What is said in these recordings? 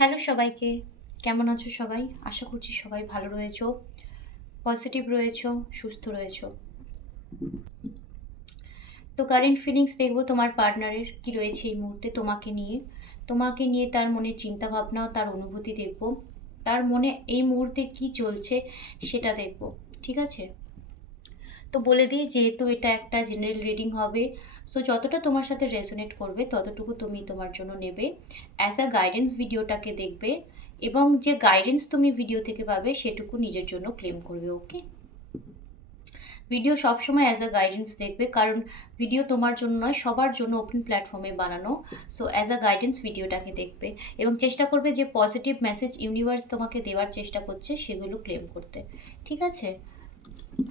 Hello সবাইকে, কেমন আছো সবাই? আশা করছি সবাই ভালো রয়েছো, পজিটিভ রয়েছো, সুস্থ রয়েছো। তো কারেন্ট ফিলিংস দেখবো তোমার পার্টনারের কি রয়েছে এই মুহূর্তে তোমাকে নিয়ে তার মনের চিন্তাভাবনা, তার অনুভূতি দেখবো। তার মনে এই মুহূর্তে কি চলছে সেটা দেখবো। ঠিক আছে? তো বলে দিই, যেহেতু এটা একটা জেনারেল রিডিং হবে, সো যতটা তোমার সাথে রেজোনেট করবে ততটুকু তুমি তোমার জন্য নেবে। অ্যাজ আ গাইডেন্স ভিডিওটাকে দেখবে এবং যে গাইডেন্স তুমি ভিডিও থেকে পাবে সেটুকু নিজের জন্য ক্লেম করবে। ওকে? ভিডিও সবসময় অ্যাজ আ গাইডেন্স দেখবে, কারণ ভিডিও তোমার জন্য নয়, সবার জন্য ওপেন প্ল্যাটফর্মে বানানো। সো অ্যাজ আ গাইডেন্স ভিডিওটাকে দেখবে এবং চেষ্টা করবে যে পজিটিভ মেসেজ ইউনিভার্স তোমাকে দেওয়ার চেষ্টা করছে সেগুলো ক্লেম করতে। ঠিক আছে?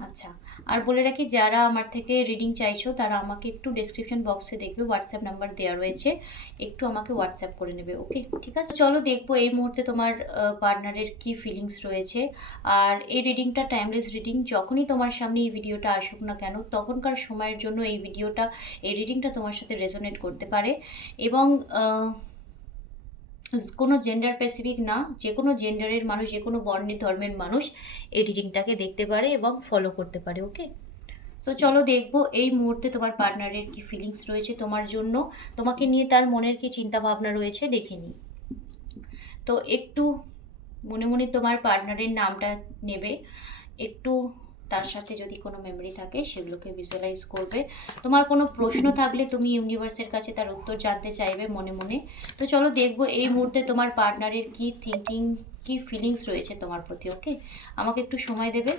আচ্ছা, আর বলে রাখি, যারা আমার থেকে রিডিং চাইছো তারা আমাকে একটু ডেসক্রিপশন বক্সে দেখবে, হোয়াটসঅ্যাপ নাম্বার দেওয়া রয়েছে, একটু আমাকে হোয়াটসঅ্যাপ করে নেবে। ওকে? ঠিক আছে, চলো দেখবো এই মুহূর্তে তোমার পার্টনারের কি ফিলিংস রয়েছে। আর এই রিডিংটা টাইমলেস রিডিং, যখনই তোমার সামনে এই ভিডিওটা আসুক না কেন তখনকার সময়ের জন্য এই রিডিংটা তোমার সাথে রেজোনেট করতে পারে। এবং কোনো জেন্ডার স্পেসিফিক না, যে কোনো জেন্ডারের মানুষ, যে কোনো বর্ণের ধর্মের মানুষ এই রিডিংটাকে দেখতে পারে এবং ফলো করতে পারে। ওকে? সো চলো দেখবো এই মুহূর্তে তোমার পার্টনারের কি ফিলিংস রয়েছে তোমার জন্য, তোমাকে নিয়ে তার মনের কি চিন্তা ভাবনা রয়েছে দেখে নিই। তো একটু মনে মনে তোমার পার্টনারের নামটা নেবে, একটু তার সাথে যদি কোনো মেমরি থাকে সেগুলোকে ভিজুয়ালাইজ করবে। তোমার কোনো প্রশ্ন থাকলে তুমি ইউনিভার্সের কাছে তার উত্তর জানতে চাইবে মনে মনে। তো চলো দেখবো এই মুহূর্তে তোমার পার্টনারের কি থিঙ্কিং, কি ফিলিংস রয়েছে তোমার প্রতি। ওকে? আমাকে একটু সময় দেবে।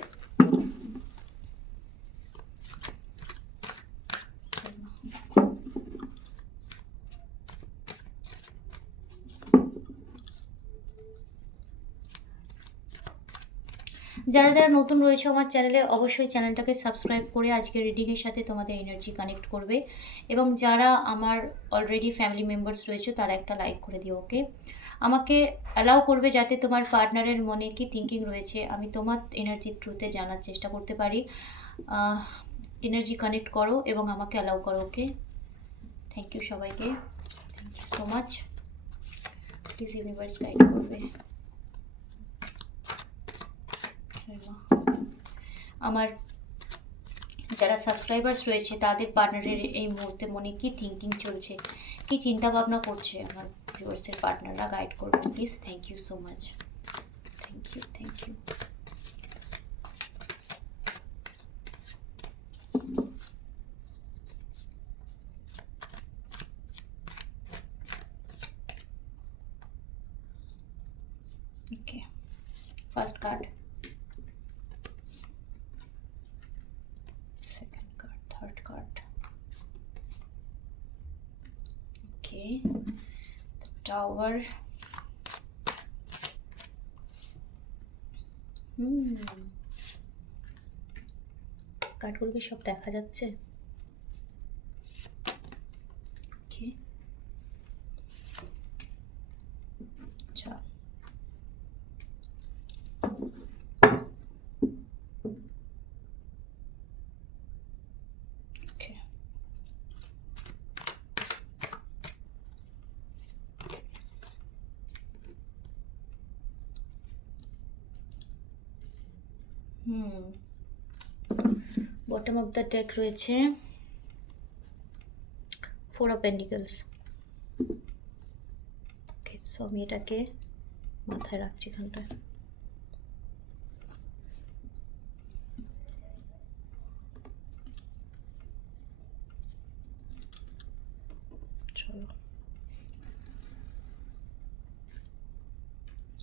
যারা যারা নতুন রয়েছে আমার চ্যানেলে, অবশ্যই চ্যানেলটাকে সাবস্ক্রাইব করে আজকের রিডিংয়ের সাথে তোমাদের এনার্জি কানেক্ট করবে। এবং যারা আমার অলরেডি ফ্যামিলি মেম্বার্স রয়েছে তারা একটা লাইক করে দিও। ওকে? আমাকে অ্যালাউ করবে যাতে তোমার পার্টনারের মনে কি থিঙ্কিং রয়েছে আমি তোমার এনার্জির থ্রুতে জানার চেষ্টা করতে পারি। এনার্জি কানেক্ট করো এবং আমাকে অ্যালাউ করো। ওকে? থ্যাংক ইউ সবাইকে, thank you so much. Please universe guide করবে। আমার যারা সাবস্ক্রাইবার্স রয়েছে তাদের পার্টনারের এই মুহূর্তে মনে কি থিঙ্কিং চলছে, কি চিন্তা ভাবনা করছে, আমার ভিউয়ার্সের পার্টনাররা গাইড করবেন please. Thank you so much, thank you, thank you. Okay, first card, second card, third card. Okay, tower. কার্ডগুলোকে সব দেখা যাচ্ছে? ওকে, আচ্ছা। Okay, bottom of the deck রয়েছে four of pentacles. Okay, so আমি এটাকে মাথায় রাখছি এখানটায়। চলো,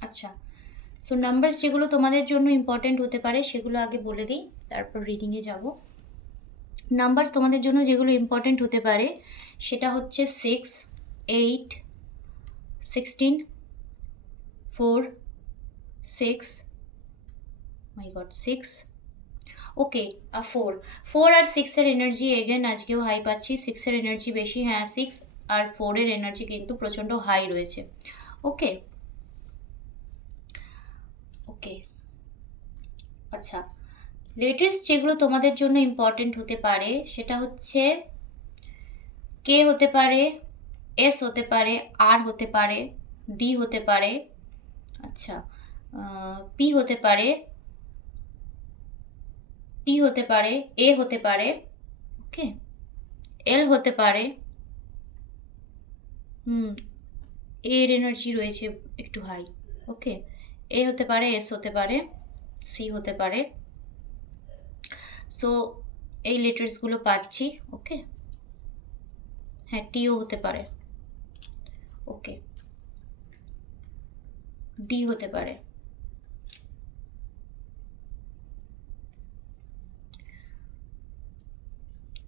আচ্ছা। সো নাম্বারস যেগুলো তোমাদের জন্য ইম্পর্টেন্ট হতে পারে সেগুলো আগে বলে দিই, তারপর রিডিংয়ে যাব। নাম্বারস তোমাদের জন্য যেগুলো ইম্পর্টেন্ট হতে পারে সেটা হচ্ছে 6, 8, 16, 4, 6, মাই গড 6। ওকে, 4 আর 6-এর এনার্জি এগেন আজকেও হাই পাচ্ছি। 6-এর এনার্জি বেশি, হ্যাঁ 6 আর 4-এর এনার্জি কিন্তু প্রচণ্ড হাই রয়েছে। ওকে, ওকে, আচ্ছা। লেটেস্ট যেগুলো তোমাদের জন্য ইম্পর্টেন্ট হতে পারে সেটা হচ্ছে কে হতে পারে, এস হতে পারে, আর হতে পারে, ডি হতে পারে, আচ্ছা পি হতে পারে, টি হতে পারে, এ হতে পারে, ওকে, এল হতে পারে, এর এনার্জি রয়েছে একটু হাই, ওকে, এ হতে পারে, এস হতে পারে, সি হতে পারে। সো এই লেটার্সগুলো পাচ্ছি, ওকে, হ্যাঁ টিও হতে পারে, ওকে, ডি হতে পারে,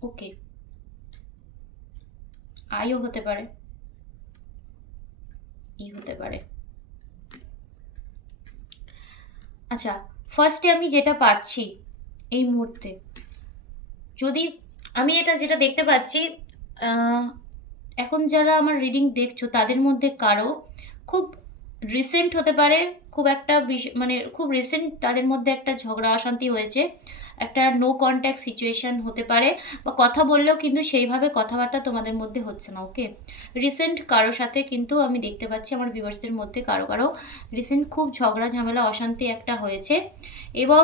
ওকে, আইও হতে পারে, ই হতে পারে। আচ্ছা, ফার্স্টে আমি যেটা পাচ্ছি এই মুহূর্তে, যদি আমি এটা যেটা দেখতে পাচ্ছি, এখন যারা আমার রিডিং দেখছো তাদের মধ্যে কারো খুব রিসেন্ট হতে পারে, খুব একটা মানে খুব রিসেন্ট তাদের মধ্যে একটা ঝগড়া অশান্তি হয়েছে, একটা নো কন্ট্যাক্ট সিচুয়েশন হতে পারে, বা কথা বললেও কিন্তু সেইভাবে কথাবার্তা তোমাদের মধ্যে হচ্ছে না, ওকে। রিসেন্ট কারোর সাথে কিন্তু আমি দেখতে পাচ্ছি আমার ভিউয়ার্সদের মধ্যে কারো কারো রিসেন্ট খুব ঝগড়া ঝামেলা অশান্তি একটা হয়েছে, এবং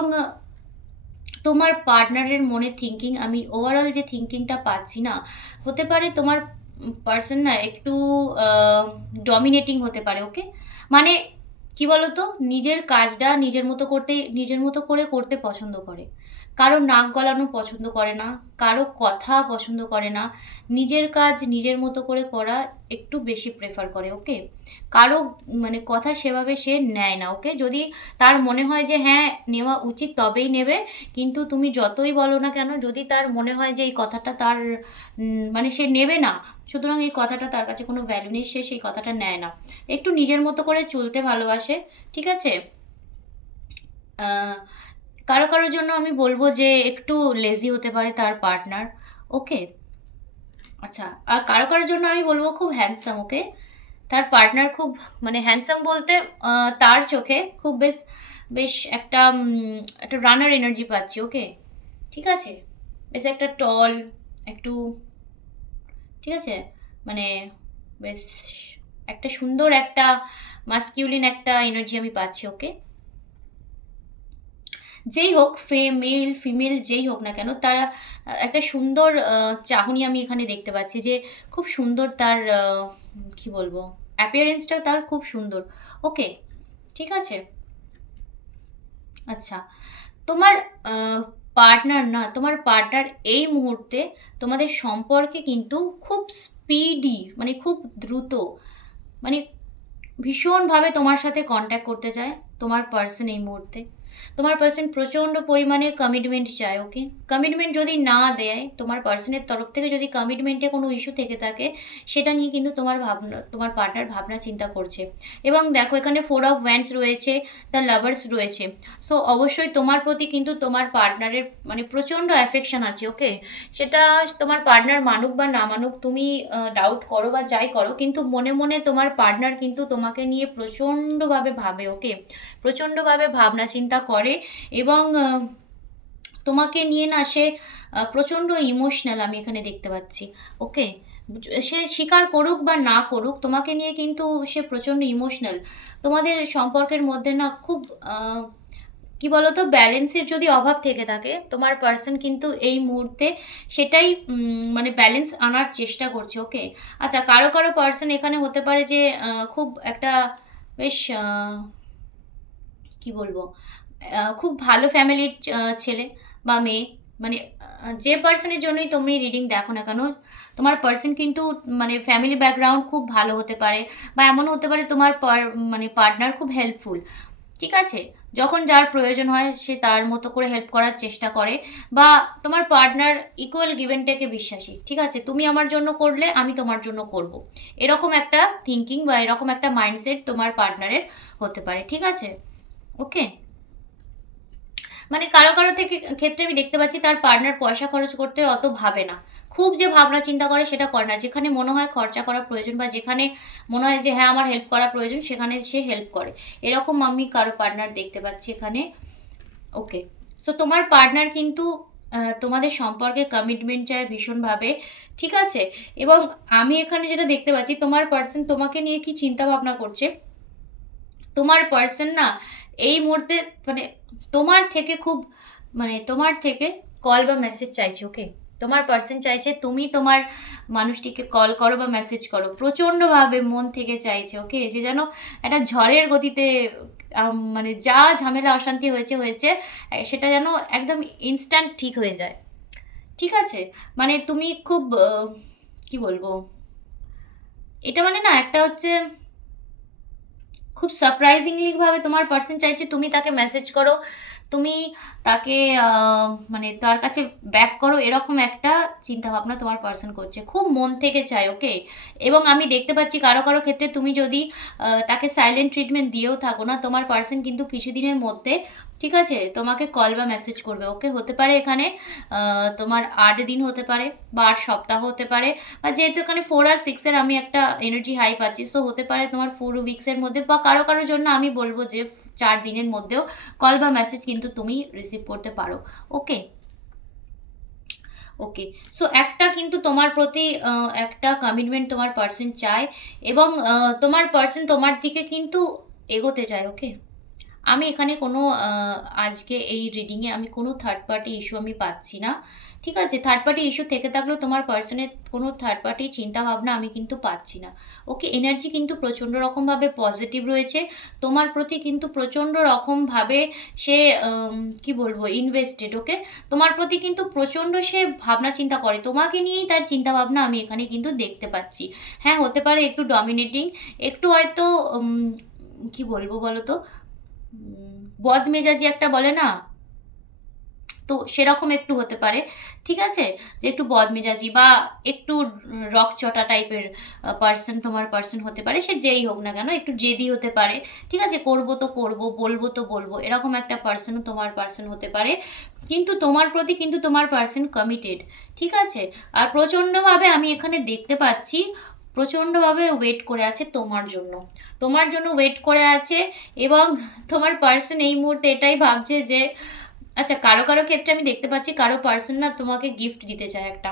তোমার পার্টনারের মনে থিঙ্কিং, আমি ওভারঅল যে থিঙ্কিংটা পাচ্ছি না, হতে পারে তোমার পার্সন না একটু ডমিনেটিং হতে পারে, ওকে। মানে কি বলতো, নিজের কাজটা নিজের মতো করে করতে পছন্দ করে, কারো নাক গলানো পছন্দ করে না, কারো কথা পছন্দ করে না, নিজের কাজ নিজের মতো করে করা একটু বেশি প্রেফার করে, ওকে। কারো মানে কথা সেভাবে সে নেয় না, ওকে। যদি তার মনে হয় যে হ্যাঁ নেওয়া উচিত তবেই নেবে, কিন্তু তুমি যতই বলো না কেন, যদি তার মনে হয় যে এই কথাটা তার মানে সে নেবে না, সুতরাং এই কথাটা তার কাছে কোনো ভ্যালু নেই, সে সেই কথাটা নেয় না, একটু নিজের মতো করে চলতে ভালোবাসে, ঠিক আছে। কারো কারোর জন্য আমি বলবো যে একটু লেজি হতে পারে তার পার্টনার, ওকে। আচ্ছা, আর কারো কারোর জন্য আমি বলবো খুব হ্যান্ডসাম, ওকে। তার পার্টনার খুব মানে হ্যান্ডসাম বলতে তার চোখে খুব বেশ বেশ একটা একটা রানার এনার্জি পাচ্ছি, ওকে, ঠিক আছে। বেশ একটা টল, একটু, ঠিক আছে, মানে বেশ একটা সুন্দর একটা মাস্কিউলিন একটা এনার্জি আমি পাচ্ছি, ওকে। যেই হোক, মেল ফিমেল যেই হোক না কেন, তারা একটা সুন্দর চাহনি আমি এখানে দেখতে পাচ্ছি, যে খুব সুন্দর তার কি বলবো, অ্যাপিয়ারেন্সটা তার খুব সুন্দর, ওকে, ঠিক আছে। আচ্ছা, তোমার তোমার পার্টনার এই মুহূর্তে তোমাদের সম্পর্কে কিন্তু খুব স্পিডি, মানে খুব দ্রুত, মানে ভীষণভাবে তোমার সাথে কন্ট্যাক্ট করতে চায় তোমার পার্সন এই মুহূর্তে। তোমার পার্সন প্রচণ্ড পরিমাণে কমিটমেন্ট চায়, ওকে। কমিটমেন্ট যদি না দেয়, তোমার পার্সনের তরফ থেকে যদি কমিটমেন্টে কোনো ইস্যু থেকে থাকে, সেটা নিয়ে কিন্তু তোমার পার্টনার ভাবনা চিন্তা করছে। এবং দেখো এখানে 4 of Wands রয়েছে, দ্য লাভার্স রয়েছে। সো অবশ্যই তোমার প্রতি কিন্তু তোমার পার্টনারের মানে প্রচণ্ড অ্যাফেকশন আছে, ওকে। সেটা তোমার পার্টনার মানুক বা না মানুক, তুমি ডাউট করো বা যাই করো, কিন্তু মনে মনে তোমার পার্টনার কিন্তু তোমাকে নিয়ে প্রচণ্ডভাবে ভাবে, ওকে। প্রচণ্ডভাবে ভাবনা চিন্তা করে, এবং তোমাকে নিয়ে না সে প্রচণ্ড ইমোশনাল আমি এখানে দেখতে পাচ্ছি, ওকে। সে স্বীকার করুক বা না করুক, তোমাকে নিয়ে কিন্তু সে প্রচণ্ড ইমোশনাল। তোমাদের সম্পর্কের মধ্যে না খুব কি বলতো, ব্যালেন্সের যদি অভাব থেকে থাকে, তোমার পার্সন কিন্তু এই মুহূর্তে সেটাই মানে ব্যালেন্স আনার চেষ্টা করছে, ওকে। আচ্ছা, কারো কারো পার্সন এখানে হতে পারে যে খুব একটা বেশ কি বলবো, খুব ভালো ফ্যামিলির ছেলে বা মেয়ে, মানে যে পার্সনের জন্যই তুমি রিডিং দেখো না কেন, তোমার পার্সন কিন্তু মানে ফ্যামিলি ব্যাকগ্রাউন্ড খুব ভালো হতে পারে, বা এমনও হতে পারে তোমার মানে পার্টনার খুব হেল্পফুল, ঠিক আছে। যখন যার প্রয়োজন হয় সে তার মতো করে হেল্প করার চেষ্টা করে, বা তোমার পার্টনার ইকুয়াল গিভেন টেকে বিশ্বাসী, ঠিক আছে। তুমি আমার জন্য করলে আমি তোমার জন্য করব, এরকম একটা থিঙ্কিং বা এরকম একটা মাইন্ডসেট তোমার পার্টনারের হতে পারে, ঠিক আছে, ওকে। মানে কারো কারো থেকে ক্ষেত্রে আমি দেখতে পাচ্ছি তার পার্টনার পয়সা খরচ করতে অত ভাবে না, খুব যে ভাবনা চিন্তা করে সেটা করে না, যেখানে মনে হয় খরচা করা প্রয়োজন বা যেখানে মনে হয় যে হ্যাঁ আমার হেল্প করা প্রয়োজন, সেখানে সে হেল্প করে, এরকম আমি কারো পার্টনার দেখতে পাচ্ছি এখানে, ওকে। সো তোমার পার্টনার কিন্তু তোমাদের সম্পর্কে কমিটমেন্ট চায় ভীষণভাবে, ঠিক আছে? এবং আমি এখানে যেটা দেখতে পাচ্ছি, তোমার পার্সন তোমাকে নিয়ে কি চিন্তা ভাবনা করছে, তোমার পার্সন না এই মুহূর্তে মানে তোমার থেকে খুব তোমার থেকে কল বা মেসেজ চাইছে, ওকে? তোমার পার্সন চাইছে তুমি তোমার মানুষটিকে কল করো বা মেসেজ করো, প্রচণ্ডভাবে মন থেকে চাইছে, ওকে? যে যেন একটা ঝড়ের গতিতে যা ঝামেলা অশান্তি হয়েছে হয়েছে, সেটা যেন একদম ইনস্ট্যান্ট ঠিক হয়ে যায়, ঠিক আছে? তুমি খুব কি বলবো, এটা না একটা হচ্ছে খুব সারপ্রাইজিংলি ভাবে তোমার পার্সন চাইছে তুমি তাকে মেসেজ করো, তুমি তাকে তার কাছে ব্যাক করো, এরকম একটা চিন্তা ভাবনা তোমার পার্সন করছে, খুব মন থেকে চায়, ওকে? এবং আমি দেখতে পাচ্ছি কারো কারো ক্ষেত্রে তুমি যদি তাকে সাইলেন্ট ট্রিটমেন্ট দিয়েও থাকো না, তোমার পার্সন কিন্তু কিছুদিনের মধ্যে, ঠিক আছে, তোমাকে কল বা মেসেজ করবে, ওকে? হতে পারে এখানে তোমার 8 দিন হতে পারে বা 8 সপ্তাহ হতে পারে, বা যেহেতু এখানে 4 আর 6-এর আমি একটা এনার্জি হাই পাচ্ছি, সো হতে পারে তোমার 4 উইক্সের মধ্যে, বা কারো কারোর জন্য আমি বলবো যে 4 দিনের মধ্যেও কল বা মেসেজ কিন্তু তুমি রিসিভ করতে পারো, ওকে? ওকে, সো একটা কিন্তু তোমার প্রতি একটা কমিটমেন্ট তোমার পার্সন চায়, এবং তোমার পার্সন তোমার দিকে কিন্তু এগোতে চায়, ওকে? আমি এখানে কোনো আজকে এই রিডিংয়ে আমি কোনো থার্ড পার্টি ইস্যু আমি পাচ্ছি না, ঠিক আছে? থার্ড পার্টি ইস্যু থেকে থাকলেও তোমার পার্সনের কোনো থার্ড পার্টি চিন্তাভাবনা আমি কিন্তু পাচ্ছি না, ওকে? এনার্জি কিন্তু প্রচণ্ড রকমভাবে পজিটিভ রয়েছে তোমার প্রতি, কিন্তু প্রচণ্ড রকমভাবে সে কি বলবো ইনভেস্টেড, ওকে? তোমার প্রতি কিন্তু প্রচণ্ড সে ভাবনা চিন্তা করে, তোমাকে নিয়েই তার চিন্তাভাবনা আমি এখানে কিন্তু দেখতে পাচ্ছি। হ্যাঁ, হতে পারে একটু ডমিনেটিং, একটু হয়তো কি বলবো বলো তো, বদমেজাজি একটা বলে না, তো সেরকম একটু হতে পারে, ঠিক আছে? যে একটু বদমেজাজি বা একটু রকচটা টাইপের পার্সন তোমার পার্সন হতে পারে, সে যেই হোক না কেন, একটু জেদি হতে পারে, ঠিক আছে? করবো তো করবো, বলবো তো বলবো, এরকম একটা পার্সনও তোমার পার্সন হতে পারে, কিন্তু তোমার প্রতি কিন্তু তোমার পার্সন কমিটেড, ঠিক আছে? আর প্রচণ্ডভাবে আমি এখানে দেখতে পাচ্ছি প্রচণ্ডভাবে ওয়েট করে আছে তোমার জন্য, তোমার জন্য ওয়েট করে আছে, এবং তোমার পার্সন এই মুহূর্তে এটাই ভাবছে যে আচ্ছা, কারো কারো ক্ষেত্রে আমি দেখতে পাচ্ছি কারো পার্সন না তোমাকে গিফট দিতে চায়, একটা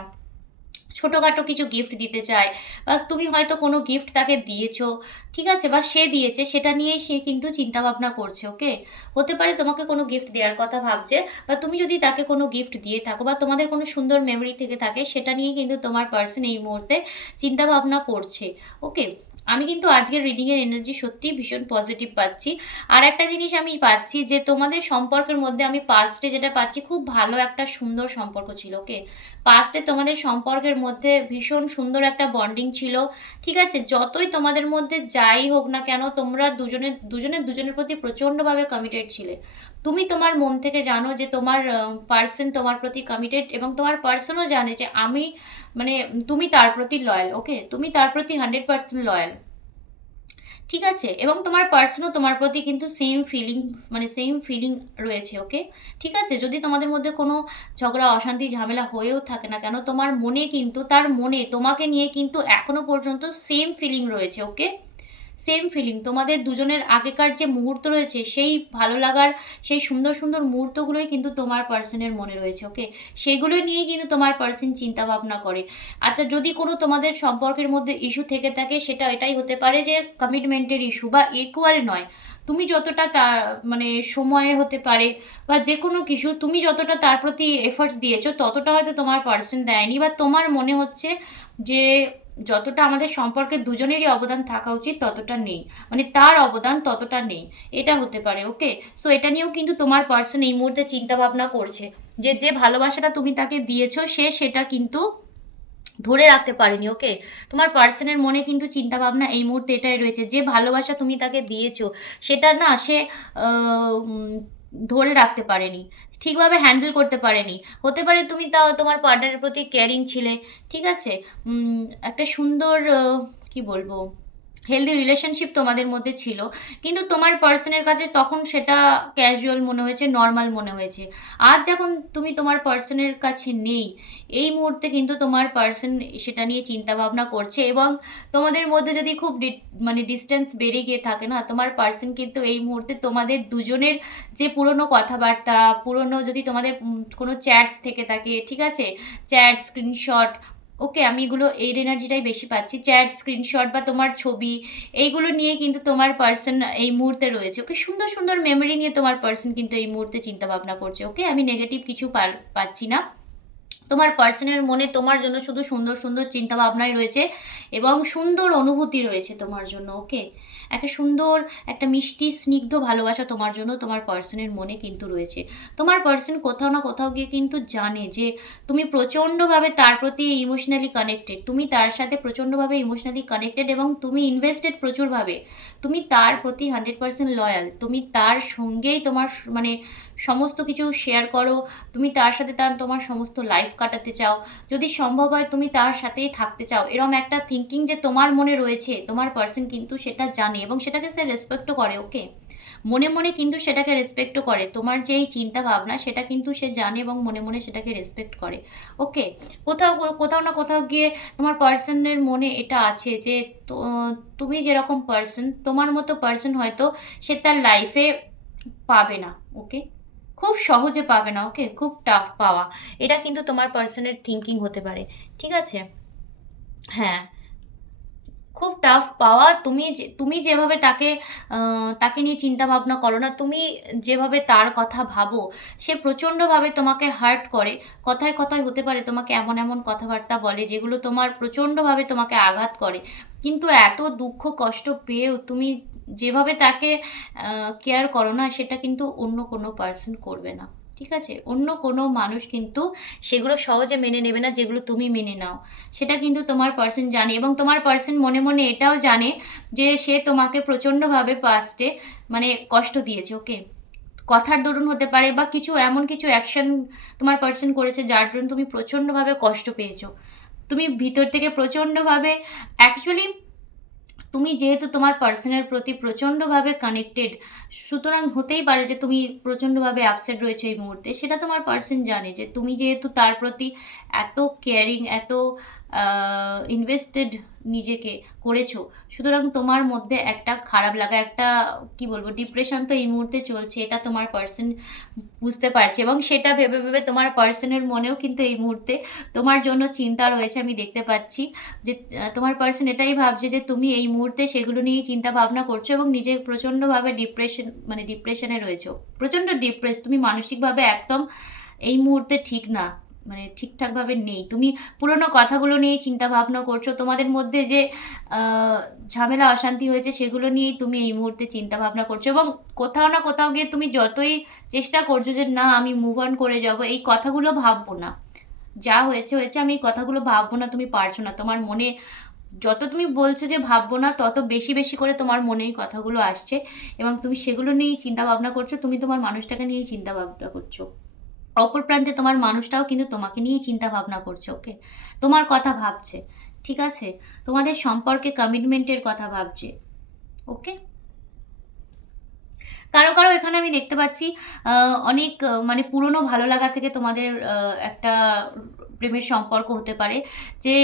ছোটোখাটো কিছু গিফট দিতে চায়, বা তুমি হয়তো কোনো গিফট তাকে দিয়েছো, ঠিক আছে, বা সে দিয়েছে, সেটা নিয়েই সে কিন্তু চিন্তা ভাবনা করছে, ওকে? হতে পারে তোমাকে কোনো গিফট দেওয়ার কথা ভাবছে, বা তুমি যদি তাকে কোনো গিফট দিয়ে থাকো, বা তোমাদের কোনো সুন্দর মেমরি থেকে থাকে, সেটা নিয়ে কিন্তু তোমার পার্সন এই মুহূর্তে চিন্তা ভাবনা করছে, ওকে? আমি কিন্তু আজকের রিডিংয়ের এনার্জি সত্যিই ভীষণ পজিটিভ পাচ্ছি। আর একটা জিনিস আমি পাচ্ছি যে তোমাদের সম্পর্কের মধ্যে আমি পাস্টে যেটা পাচ্ছি, খুব ভালো একটা সুন্দর সম্পর্ক ছিল, ওকে? পাস্টে তোমাদের সম্পর্কের মধ্যে ভীষণ সুন্দর একটা বন্ডিং ছিল, ঠিক আছে? যতই তোমাদের মধ্যে যাই হোক না কেন, তোমরা দুজনের প্রতি প্রচণ্ডভাবে কমিটেড ছিলে, তুমি তোমার মন থেকে জানো যে তোমার পার্সন তোমার প্রতি কমিটেড, এবং তোমার পার্সনও জানে যে আমি মানে তুমি তার প্রতি লয়াল, ওকে? তুমি তার প্রতি 100% লয়াল, ঠিক আছে? এবং তোমার পার্সনও তোমার প্রতি কিন্তু সেম ফিলিং রয়েছে, ওকে? ঠিক আছে? যদি তোমাদের মধ্যে কোনো ঝগড়া অশান্তি ঝামেলা হয়েও থাকে না কেন, তোমার মনে কিন্তু তার মনে তোমাকে নিয়ে কিন্তু এখনো পর্যন্ত সেম ফিলিং রয়েছে, ওকে? সেম ফিলিং তোমাদের দুজনের আগেকার যে মুহূর্ত রয়েছে, সেই ভালো লাগার সেই সুন্দর সুন্দর মুহূর্তগুলোই কিন্তু তোমার পার্সনের মনে রয়েছে, ওকে? সেগুলো নিয়েই কিন্তু তোমার পার্সন চিন্তা ভাবনা করে। আচ্ছা, যদি কোনো তোমাদের সম্পর্কের মধ্যে ইস্যু থেকে থাকে, সেটা এটাই হতে পারে যে কমিটমেন্টের ইস্যু, বা ইকুয়াল নয়, তুমি যতটা তার সময়ে হতে পারে, বা যে কোনো কিছু তুমি যতটা তার প্রতি এফোর্টস দিয়েছো, ততটা হয়তো তোমার পার্সন দেয়নি, বা তোমার মনে হচ্ছে যে যতটা আমাদের সম্পর্কে দুজনেরই অবদান থাকা উচিত ততটা নেই, তার অবদান ততটা নেই, এটা হতে পারে, ওকে? সো এটা নিয়েও কিন্তু তোমার পার্সন এই মুহূর্তে চিন্তা ভাবনা করছে যে যে ভালোবাসাটা তুমি তাকে দিয়েছো, সে সেটা কিন্তু ধরে রাখতে পারেনি, ওকে? তোমার পার্সনের মনে কিন্তু চিন্তা ভাবনা এই মুহূর্তে এটাই রয়েছে, যে ভালোবাসা তুমি তাকে দিয়েছো, সেটা না সে ধরে রাখতে পারেনি, ঠিকভাবে হ্যান্ডেল করতে পারেনি। হতে পারে তুমি তোমার পার্টনারের প্রতি কেয়ারিং ছিলে, ঠিক আছে? একটা সুন্দর কি বলবো, হেলদি রিলেশনশিপ তোমাদের মধ্যে ছিল, কিন্তু তোমার পার্সনের কাছে তখন সেটা ক্যাজুয়াল মনে হয়েছে, নর্মাল মনে হয়েছে। আজ যখন তুমি তোমার পার্সনের কাছে নেই, এই মুহূর্তে কিন্তু তোমার পার্সন সেটা নিয়ে চিন্তা ভাবনা করছে, এবং তোমাদের মধ্যে যদি খুব মানে ডিস্টেন্স বেড়ে গিয়ে থাকে না, তোমার পার্সন কিন্তু এই মুহূর্তে তোমাদের দুজনের যে পুরনো কথাবার্তা, পুরনো যদি তোমাদের কোনো চ্যাটস থেকে থাকে, ঠিক আছে, চ্যাট স্ক্রিনশট, ওকে, আমি এগুলো এর এনার্জিটাই বেশি পাচ্ছি, চ্যাট স্ক্রিনশট বা তোমার ছবি, এইগুলো নিয়ে কিন্তু তোমার পার্সন এই মুহূর্তে রয়েছে। ওকে, সুন্দর সুন্দর মেমোরি নিয়ে তোমার পার্সন কিন্তু এই মুহূর্তে চিন্তা ভাবনা করছে। ওকে, আমি নেগেটিভ কিছু পাচ্ছি না। তোমার পার্সনের মনে তোমার জন্য শুধু সুন্দর সুন্দর চিন্তা ভাবনাই রয়েছে, এবং সুন্দর অনুভূতি রয়েছে তোমার জন্য। ওকে, একটা সুন্দর, একটা মিষ্টি স্নিগ্ধ ভালোবাসা তোমার জন্য তোমার পার্সনের মনে কিন্তু রয়েছে। তোমার পার্সন কোথাও না কোথাও গিয়ে কিন্তু জানে যে তুমি প্রচণ্ডভাবে তার প্রতি ইমোশনালি কানেক্টেড, তুমি তার সাথে প্রচণ্ডভাবে ইমোশনালি কানেক্টেড, এবং তুমি ইনভেস্টেড প্রচুরভাবে, তুমি তার প্রতি 100% লয়াল, তুমি তার সঙ্গেই তোমার মানে সমস্ত কিছু শেয়ার করো, তুমি তার সাথে তোমার সমস্ত লাইফ কাটাতে চাও, যদি সম্ভব হয় তুমি তার সাথেই থাকতে চাও, এরম একটা থিঙ্কিং যে তোমার মনে রয়েছে, তোমার পার্সন কিন্তু সেটা জানে এবং সেটাকে সে রেসপেক্টও করে। ওকে, মনে মনে কিন্তু সেটাকে রেসপেক্টও করে, তোমার যে এই চিন্তা ভাবনা সেটা কিন্তু সে জানে এবং মনে মনে সেটাকে রেসপেক্ট করে। ওকে, কোথাও কোথাও না কোথাও গিয়ে তোমার পার্সনের মনে এটা আছে যে তুমি যেরকম পার্সন, তোমার মতো পার্সন হয়তো সে তার লাইফে পাবে না। ওকে, খুব সহজে পাবে না। ওকে, খুব টাফ পাওয়া, এটা কিন্তু তোমার পার্সনের থিঙ্কিং হতে পারে। ঠিক আছে, হ্যাঁ, খুব টাফ পাওয়া। তুমি যেভাবে তাকে নিয়ে চিন্তা ভাবনা করো না, তুমি যেভাবে তার কথা ভাবো, সে প্রচণ্ডভাবে তোমাকে হার্ট করে, কথায় কথায় হতে পারে তোমাকে এমন এমন কথাবার্তা বলে যেগুলো তোমার প্রচণ্ডভাবে তোমাকে আঘাত করে, কিন্তু এত দুঃখ কষ্ট পেয়েও তুমি যেভাবে তাকে কেয়ার করো না, সেটা কিন্তু অন্য কোনো পার্সন করবে না। ঠিক আছে, অন্য কোনো মানুষ কিন্তু সেগুলো সহজে মেনে নেবে না যেগুলো তুমি মেনে নাও, সেটা কিন্তু তোমার পার্সন জানে, এবং তোমার পার্সন মনে মনে এটাও জানে যে সে তোমাকে প্রচণ্ডভাবে পাস্টে মানে কষ্ট দিয়েছে। ওকে, কথার দরুন হতে পারে, বা কিছু এমন কিছু অ্যাকশন তোমার পার্সন করেছে যার জন্য তুমি প্রচণ্ডভাবে কষ্ট পেয়েছো, তুমি ভিতর থেকে প্রচণ্ডভাবে, অ্যাকচুয়ালি তুমি যেহেতু তোমার পার্সনের প্রতি প্রচণ্ডভাবে কানেক্টেড, সুতরাং হতেই পারে যে তুমি প্রচণ্ডভাবে আপসেট রয়েছে এই মুহূর্তে, সেটা তোমার পার্সন জানে যে তুমি যেহেতু তার প্রতি এত কেয়ারিং, এত ইনভেস্টেড নিজেকে করেছো, সুতরাং তোমার মধ্যে একটা খারাপ লাগা, একটা কি বলবো, ডিপ্রেশন তো এই মুহূর্তে চলছে, এটা তোমার পার্সন বুঝতে পারছে, এবং সেটা ভেবে ভেবে তোমার পার্সনের মনেও কিন্তু এই মুহূর্তে তোমার জন্য চিন্তা রয়েছে। আমি দেখতে পাচ্ছি যে তোমার পার্সন এটাই ভাবছে যে তুমি এই মুহূর্তে সেগুলো নিয়েই চিন্তা ভাবনা করছো, এবং নিজে প্রচণ্ডভাবে ডিপ্রেশনে রয়েছো, প্রচণ্ড ডিপ্রেস, তুমি মানসিকভাবে একদম এই মুহূর্তে ঠিক না, মানে ঠিকঠাকভাবে নেই, তুমি পুরোনো কথাগুলো নিয়ে চিন্তা ভাবনা করছো, তোমাদের মধ্যে যে ঝামেলা অশান্তি হয়েছে সেগুলো নিয়েই তুমি এই মুহূর্তে চিন্তা ভাবনা করছো, এবং কোথাও না কোথাও গিয়ে তুমি যতই চেষ্টা করছো যে না আমি মুভ অন করে যাব, এই কথাগুলো ভাববো না, যা হয়েছে হয়েছে, আমি এই কথাগুলো ভাববো না, তুমি পারছো না, তোমার মনে যত তুমি বলছো যে ভাববো না, তত বেশি বেশি করে তোমার মনে এই কথাগুলো আসছে, এবং তুমি সেগুলো নিয়েই চিন্তা ভাবনা করছো, তুমি তোমার মানুষটাকে নিয়েই চিন্তা ভাবনা করছো, অপর প্রান্তে তোমার মানুষটাও কিন্তু তোমাকে নিয়েই চিন্তা ভাবনা করছে। ওকে, তোমার কথা ভাবছে, ঠিক আছে, তোমাদের সম্পর্কে কমিটমেন্টের কথা ভাবছে। ওকে, কারো কারো এখানে আমি দেখতে পাচ্ছি অনেক মানে পুরনো ভালো লাগা থেকে তোমাদের একটা প্রেমের সম্পর্ক হতে পারে, যে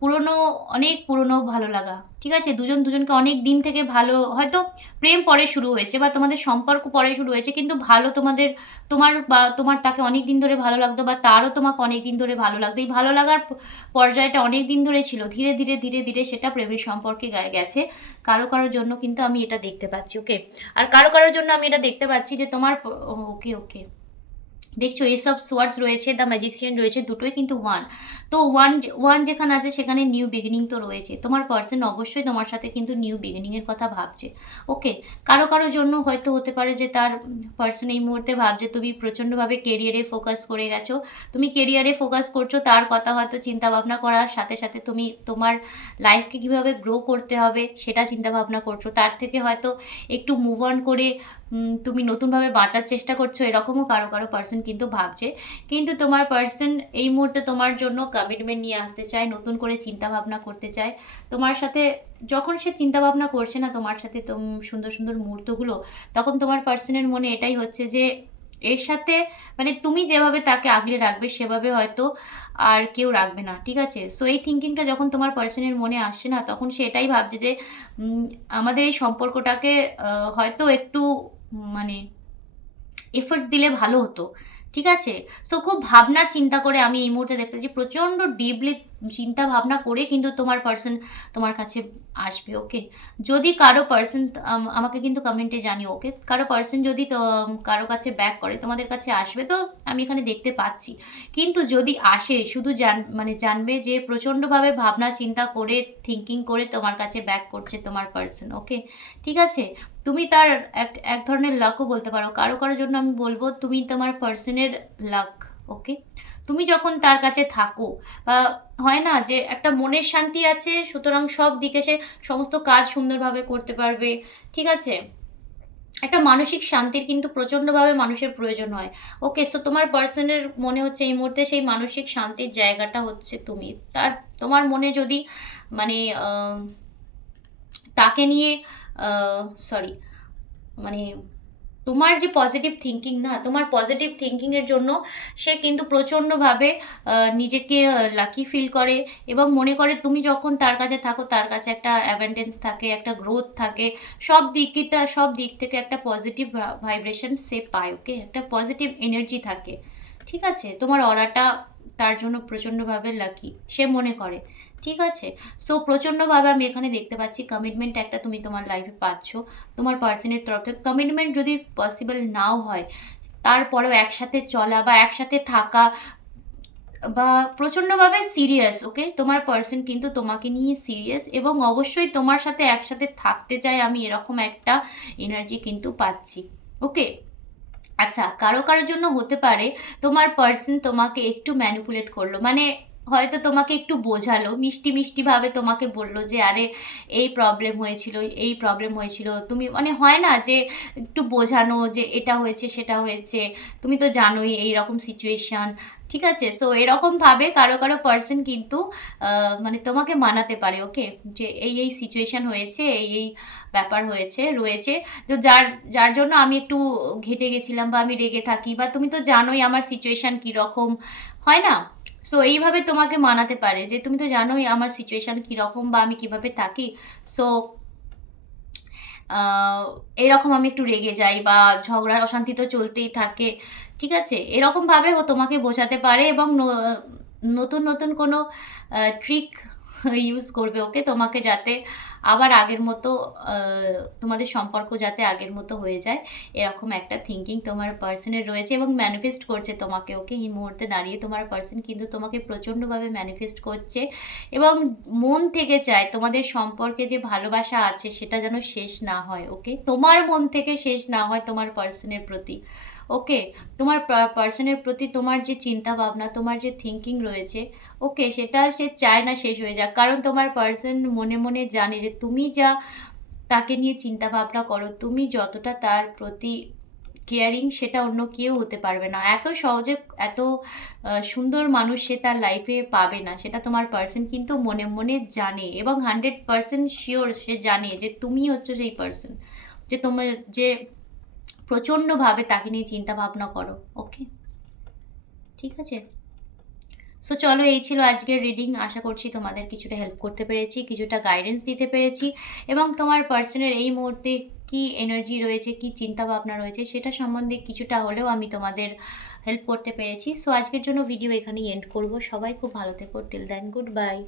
পুরনো, অনেক পুরনো ভালো লাগা, ঠিক আছে, দুজন দুজনকে অনেক দিন থেকে ভালো, হয়তো প্রেম পরে শুরু হয়েছে বা তোমাদের সম্পর্ক পরে শুরু হয়েছে, কিন্তু ভালো তোমার তাকে অনেক দিন ধরে ভালো লাগতো, বা তারও তোমাকে অনেক দিন ধরে ভালো লাগতো, এই ভালো লাগার পর্যায়টা অনেক দিন ধরে ছিল, ধীরে ধীরে ধীরে ধীরে সেটা প্রেমের সম্পর্কে গেছে কারো কারোর জন্য, কিন্তু আমি এটা দেখতে পাচ্ছি। ওকে, আর কারো কারোর জন্য আমি এটা দেখতে পাচ্ছি যে তোমার ওকে ওকে, দেখছো এসব সোয়ার্ডস রয়েছে, দ্য ম্যাজিশিয়ান রয়েছে, দুটোই কিন্তু ওয়ান, তো ওয়ান ওয়ান যেখানে আছে সেখানে নিউ বিগিনিং তো রয়েছে, তোমার পার্সন অবশ্যই তোমার সাথে কিন্তু নিউ বিগিনিংয়ের কথা ভাবছে। ওকে, কারো কারোর জন্য হয়তো হতে পারে যে তার পার্সন এই মুহূর্তে ভাবছে তুমি প্রচণ্ডভাবে কেরিয়ারে ফোকাস করে গেছো, তুমি কেরিয়ারে ফোকাস করছো, তার কথা হয়তো চিন্তা ভাবনা করার সাথে সাথে তুমি তোমার লাইফকে কীভাবে গ্রো করতে হবে সেটা চিন্তা ভাবনা করছো, তার থেকে হয়তো একটু মুভ অন করে তুমি নতুনভাবে বাঁচার চেষ্টা করছো, এরকমও কারো কারো পার্সন কিন্তু ভাবছে, কিন্তু তোমার পার্সন এই মুহূর্তে তোমার জন্য কমিটমেন্ট নিয়ে আসতে চায়, নতুন করে চিন্তা ভাবনা করতে চায় তোমার সাথে। যখন সে চিন্তা ভাবনা করছে না তোমার সাথে সুন্দর সুন্দর মুহূর্তগুলো, তখন তোমার পার্সনের মনে এটাই হচ্ছে যে এর সাথে মানে তুমি যেভাবে তাকে আগলে রাখবে সেভাবে হয়তো আর কেউ রাখবে না, ঠিক আছে? সো এই থিঙ্কিংটা যখন তোমার পার্সনের মনে আসছে না, তখন সে এটাই ভাবছে যে আমাদের এই সম্পর্কটাকে হয়তো একটু মানে এফোর্টস দিলে ভালো হতো, ঠিক আছে? সো খুব ভাবনা চিন্তা করে আমি এই মুহূর্তে দেখতে পাচ্ছি, প্রচণ্ড ডিপলি চিন্তা ভাবনা করে কিন্তু তোমার পার্সন তোমার কাছে আসবে, ওকে? যদি কারো পার্সন আমাকে কিন্তু কমেন্টে জানিও, ওকে? কারো পার্সন যদি কারো কাছে ব্যাক করে তোমাদের কাছে আসবে, তো আমি এখানে দেখতে পাচ্ছি। কিন্তু যদি আসে শুধু জানবে যে প্রচণ্ডভাবে ভাবনা চিন্তা করে থিঙ্কিং করে তোমার কাছে ব্যাক করছে তোমার পার্সন, ওকে? ঠিক আছে? তুমি তার এক ধরনের লাকও বলতে পারো, কারো কারোর জন্য আমি বলবো তুমি তোমার পার্সনের লাক, ওকে? তুমি যখন তার কাছে থাকো বা হয় না যে একটা মনের শান্তি আছে, সুতরাং সব দিকে সে সমস্ত কাজ সুন্দরভাবে করতে পারবে, ঠিক আছে? একটা মানসিক শান্তির কিন্তু প্রচণ্ডভাবে মানুষের প্রয়োজন হয়, ওকে? সো তোমার পার্সনের মনে হচ্ছে এই মুহূর্তে সেই মানসিক শান্তির জায়গাটা হচ্ছে তুমি। তোমার মনে যদি মানে তাকে নিয়ে সরি মানে তোমার যে পজিটিভ থিঙ্কিং না, তোমার পজিটিভ থিঙ্কিংয়ের জন্য সে কিন্তু প্রচণ্ডভাবে নিজেকে লাকি ফিল করে এবং মনে করে তুমি যখন তার কাছে থাকো তার কাছে একটা অ্যাভেন্ডেন্স থাকে, একটা গ্রোথ থাকে, সব দিক থেকে একটা পজিটিভ ভাইব্রেশন সে পায়, ওকে? একটা পজিটিভ এনার্জি থাকে, ঠিক আছে? তোমার অরাটা তার জন্য প্রচণ্ডভাবে লাকি সে মনে করে, ঠিক আছে? সো প্রচণ্ডভাবে আমি এখানে দেখতে পাচ্ছি কমিটমেন্ট একটা তুমি তোমার লাইফে পাচ্ছ তোমার পার্সনের তরফ থেকে। কমিটমেন্ট যদি পসিবল নাও হয়, তারপরেও একসাথে চলা বা একসাথে থাকা বা প্রচণ্ডভাবে সিরিয়াস, ওকে? তোমার পার্সন কিন্তু তোমাকে নিয়ে সিরিয়াস এবং অবশ্যই তোমার সাথে একসাথে থাকতে চায়, আমি এরকম একটা এনার্জি কিন্তু পাচ্ছি, ওকে? আচ্ছা, কারোর জন্য হতে পারে তোমার পার্সন তোমাকে একটু ম্যানিপুলেট করলো, মানে হয়তো তোমাকে একটু বোঝালো, মিষ্টি ভাবে তোমাকে বলল যে আরে এই প্রবলেম হয়েছিল, তুমি মানে হয় না যে একটু বোঝানো যে এটা হয়েছে সেটা হয়েছে, তুমি তো জানোই এই রকম সিচুয়েশন, ঠিক আছে? সো এরকমভাবে কারো পার্সন কিন্তু মানে তোমাকে মানাতে পারে, ওকে? যে এই সিচুয়েশন হয়েছে, এই ব্যাপার রয়েছে, তো যার যার জন্য আমি একটু ঘেঁটে গেছিলাম বা আমি রেগে থাকি, বা তুমি তো জানোই আমার সিচুয়েশান কীরকম, হয় না? সো এইভাবে তোমাকে মানাতে পারে যে তুমি তো জানোই আমার সিচুয়েশান কীরকম বা আমি কিভাবে থাকি। সো এরকম আমি একটু রেগে যাই বা ঝগড়া অশান্তি তো চলতেই থাকে, ঠিক আছে? এরকমভাবে ও তোমাকে বোঝাতে পারে এবং নতুন কোনো ট্রিক ইউজ করবে, ওকে? তোমাকে যাতে আবার আগের মতো তোমাদের সম্পর্ক যাতে আগের মতো হয়ে যায়, এরকম একটা থিঙ্কিং তোমার পার্সনের রয়েছে এবং ম্যানিফেস্ট করছে তোমাকে, ওকে? এই মুহূর্তে দাঁড়িয়ে তোমার পার্সন কিন্তু তোমাকে প্রচণ্ডভাবে ম্যানিফেস্ট করছে এবং মন থেকে চায় তোমাদের সম্পর্কে যে ভালোবাসা আছে সেটা যেন শেষ না হয়, ওকে? তোমার মন থেকে শেষ না হয় তোমার পার্সনের প্রতি, ওকে? তোমার পার্সনের প্রতি তোমার যে চিন্তা ভাবনা, তোমার যে থিঙ্কিং রয়েছে, ওকে? সেটা সে চায় না শেষ হয়ে যাক, কারণ তোমার পার্সন মনে মনে জানে যে তুমি যা তাকে নিয়ে চিন্তা ভাবনা করো, তুমি যতটা তার প্রতি কেয়ারিং, সেটা অন্য কেউ হতে পারবে না। এত সহজে এত সুন্দর মানুষ সে তার লাইফে পাবে না, সেটা তোমার পার্সন কিন্তু মনে মনে জানে এবং 100% শিওর সে জানে যে তুমি হচ্ছে সেই পার্সন যে তোমার যে প্রচণ্ডভাবে তাকে নিয়ে চিন্তা ভাবনা করো, ওকে? ঠিক আছে? সো চলো, এই ছিল আজকের রিডিং। আশা করছি তোমাদের কিছুটা হেল্প করতে পেরেছি, কিছুটা গাইডেন্স দিতে পেরেছি এবং তোমার পার্সনের এই মুহূর্তে কি এনার্জি রয়েছে, কি চিন্তা ভাবনা রয়েছে সেটা সম্বন্ধে কিছুটা হলেও আমি তোমাদের হেল্প করতে পেরেছি। সো আজকের জন্য ভিডিও এখানেই এন্ড করব। সবাই খুব ভালো থেকো। Till then, good by.